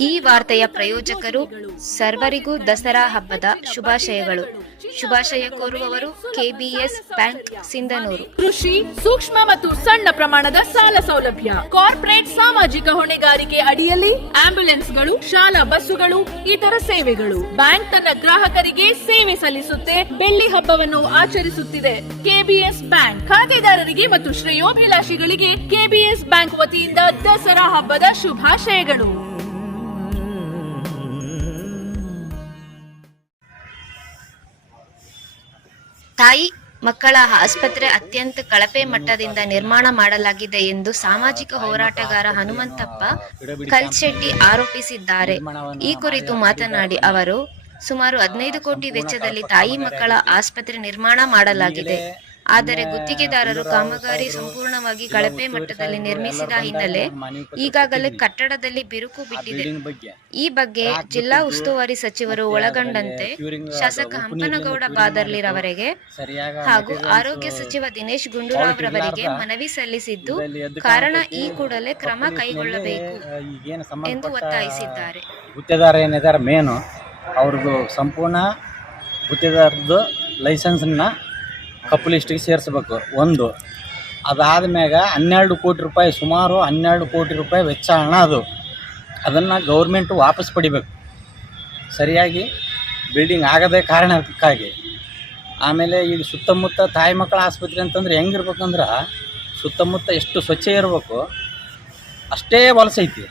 ಈ ವಾರ್ತೆಯ ಪ್ರಯೋಜಕರು ಸರ್ವರಿಗೂ ದಸರಾ ಹಬ್ಬದ ಶುಭಾಶಯಗಳು. ಶುಭಾಶಯ ಕೋರುವವರು ಕೆಬಿಎಸ್ ಬ್ಯಾಂಕ್ ಸಿಂಧನೂರು. ಕೃಷಿ, ಸೂಕ್ಷ್ಮ ಮತ್ತು ಸಣ್ಣ ಪ್ರಮಾಣದ ಸಾಲ ಸೌಲಭ್ಯ. ಕಾರ್ಪೊರೇಟ್ ಸಾಮಾಜಿಕ ಹೊಣೆಗಾರಿಕೆ ಅಡಿಯಲ್ಲಿ ಆಂಬ್ಯುಲೆನ್ಸ್ಗಳು, ಶಾಲಾ ಬಸ್ಸುಗಳು, ಇತರ ಸೇವೆಗಳು. ಬ್ಯಾಂಕ್ ತನ್ನ ಗ್ರಾಹಕರಿಗೆ ಸೇವೆ ಸಲ್ಲಿಸುತ್ತೆ, ಬೆಳ್ಳಿ ಹಬ್ಬವನ್ನು ಆಚರಿಸುತ್ತಿದೆ ಕೆಬಿಎಸ್ ಬ್ಯಾಂಕ್ ಖಾತೆದಾರರಿಗೆ ಮತ್ತು ಶ್ರೇಯೋಭಿಲಾಷಿಗಳಿಗೆ ಕೆಬಿಎಸ್ ಬ್ಯಾಂಕ್ ವತಿಯಿಂದ ದಸರಾ ಹಬ್ಬದ ಶುಭಾಶಯಗಳು. ತಾಯಿ ಮಕ್ಕಳ ಆಸ್ಪತ್ರೆ ಅತ್ಯಂತ ಕಳಪೆ ಮಟ್ಟದಿಂದ ನಿರ್ಮಾಣ ಮಾಡಲಾಗಿದೆ ಎಂದು ಸಾಮಾಜಿಕ ಹೋರಾಟಗಾರ ಹನುಮಂತಪ್ಪ ಕಲ್ಶೆಟ್ಟಿ ಆರೋಪಿಸಿದ್ದಾರೆ. ಈ ಕುರಿತು ಮಾತನಾಡಿ ಅವರು, ಸುಮಾರು ಹದಿನೈದು ಕೋಟಿ ವೆಚ್ಚದಲ್ಲಿ ತಾಯಿ ಮಕ್ಕಳ ಆಸ್ಪತ್ರೆ ನಿರ್ಮಾಣ ಮಾಡಲಾಗಿದೆ. ಆದರೆ ಗುತ್ತಿಗೆದಾರರು ಕಾಮಗಾರಿ ಸಂಪೂರ್ಣವಾಗಿ ಕಳಪೆ ಮಟ್ಟದಲ್ಲಿ ನಿರ್ಮಿಸಿದ ಹಿನ್ನೆಲೆ ಈಗಾಗಲೇ ಕಟ್ಟಡದಲ್ಲಿ ಬಿರುಕು ಬಿಟ್ಟಿದೆ. ಈ ಬಗ್ಗೆ ಜಿಲ್ಲಾ ಉಸ್ತುವಾರಿ ಸಚಿವರು ಒಳಗೊಂಡಂತೆ ಶಾಸಕ ಹಂಪನಗೌಡ ಬಾದರ್ಲಿರವರಿಗೆ ಹಾಗೂ ಆರೋಗ್ಯ ಸಚಿವ ದಿನೇಶ್ ಗುಂಡೂರಾವ್ ರವರಿಗೆ ಮನವಿ ಸಲ್ಲಿಸಿದ್ದು ಕಾರಣ ಈ ಕೂಡಲೇ ಕ್ರಮ ಕೈಗೊಳ್ಳಬೇಕು ಎಂದು ಒತ್ತಾಯಿಸಿದ್ದಾರೆ. ಗುತ್ತಿಗೆದಾರ ಏನಿದ್ದಾರೆ ಮೇನು ಅವ್ರದ್ದು ಸಂಪೂರ್ಣ ಗುತ್ತಿಗೆದಾರದ್ದು ಲೈಸೆನ್ಸನ್ನ ಕಪ್ಪು ಲಿಸ್ಟಿಗೆ ಸೇರಿಸ್ಬೇಕು. ಒಂದು ಅದಾದ ಮ್ಯಾಗ ಹನ್ನೆರಡು ಕೋಟಿ ರೂಪಾಯಿ, ಸುಮಾರು ಹನ್ನೆರಡು ಕೋಟಿ ರೂಪಾಯಿ ವೆಚ್ಚ ಹಣ ಅದು. ಅದನ್ನು ಗೌರ್ಮೆಂಟು ವಾಪಸ್ ಪಡಿಬೇಕು. ಸರಿಯಾಗಿ ಬಿಲ್ಡಿಂಗ್ ಆಗದೇ ಕಾರಣಕ್ಕಾಗಿ. ಆಮೇಲೆ ಈಗ ಸುತ್ತಮುತ್ತ ತಾಯಿ ಮಕ್ಕಳ ಆಸ್ಪತ್ರೆ ಅಂತಂದ್ರೆ ಹೆಂಗಿರ್ಬೇಕಂದ್ರೆ ಸುತ್ತಮುತ್ತ ಎಷ್ಟು ಸ್ವಚ್ಛ ಇರಬೇಕು, ಅಷ್ಟೇ ವಲಸೈತಿ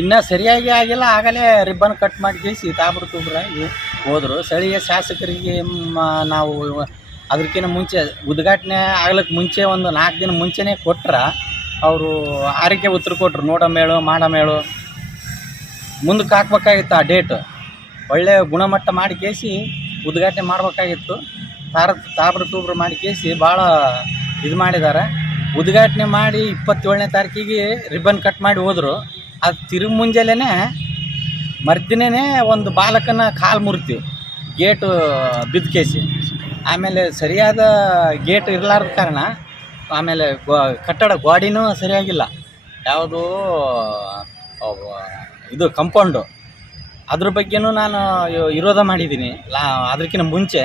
ಇನ್ನೂ ಸರಿಯಾಗಿ ಆಗಿಲ್ಲ, ಆಗಲೇ ರಿಬ್ಬನ್ ಕಟ್ ಮಾಡಿ ಕೇಸಿ ತಾಬ್ರು ತೂಬ್ರಾಗಿ ಹೋದರು. ಸ್ಥಳೀಯ ಶಾಸಕರಿಗೆ ನಾವು ಅದಕ್ಕಿಂತ ಮುಂಚೆ ಉದ್ಘಾಟನೆ ಆಗ್ಲಿಕ್ಕೆ ಮುಂಚೆ ಒಂದು ನಾಲ್ಕು ದಿನ ಮುಂಚೆನೇ ಕೊಟ್ರೆ ಅವರು ಆರೈಕೆ ಉತ್ತರ ಕೊಟ್ರು, ನೋಡ ಮೇಳು, ಮಾಡ ಮೇಳು. ಮುಂದಕ್ಕೆ ಹಾಕ್ಬೇಕಾಗಿತ್ತು ಆ ಡೇಟ್ ಒಳ್ಳೆಯ ಗುಣಮಟ್ಟ ಮಾಡಿ ಕೇಸಿ ಉದ್ಘಾಟನೆ ಮಾಡಬೇಕಾಗಿತ್ತು. ತಾರ ತಾಬ್ರು ತೂಬ್ರು ಮಾಡಿ ಕೇಸಿ ಭಾಳ ಇದು ಮಾಡಿದ್ದಾರೆ ಉದ್ಘಾಟನೆ ಮಾಡಿ ಇಪ್ಪತ್ತೇಳನೇ ತಾರೀಕಿಗೆ ರಿಬ್ಬನ್ ಕಟ್ ಮಾಡಿ ಹೋದರು. ಅದು ತಿರುಗಿ ಮುಂಜಾನೆ ಮರ್ದಿನೇ ಒಂದು ಬಾಲಕನ ಕಾಲು ಮುರಿತೀವಿ, ಗೇಟು ಬಿದ್ದ ಕೇಸಿ. ಆಮೇಲೆ ಸರಿಯಾದ ಗೇಟ್ ಇರಲಾರ್ದ ಕಾರಣ, ಆಮೇಲೆ ಕಟ್ಟಡ ಗೋಡಿನೂ ಸರಿಯಾಗಿಲ್ಲ. ಯಾವುದು ಇದು ಕಂಪೌಂಡು ಅದ್ರ ಬಗ್ಗೆನೂ ನಾನು ವಿರೋಧ ಮಾಡಿದ್ದೀನಿ. ಲಾ ಅದಕ್ಕಿಂತ ಮುಂಚೆ.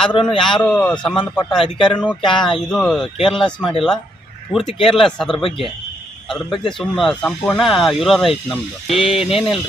ಆದ್ರೂ ಯಾರು ಸಂಬಂಧಪಟ್ಟ ಅಧಿಕಾರಿನೂ ಕ್ಯಾ, ಇದು ಕೇರ್ಲೆಸ್ ಮಾಡಿಲ್ಲ. ಪೂರ್ತಿ ಕೇರ್ಲೆಸ್ ಅದ್ರ ಬಗ್ಗೆ. ಅದ್ರ ಬಗ್ಗೆ ಸುಮ್ಮ, ಸಂಪೂರ್ಣ ವಿರೋಧ ಐತಿ ನಮ್ಮದು ಏನೇನಿಲ್ಲ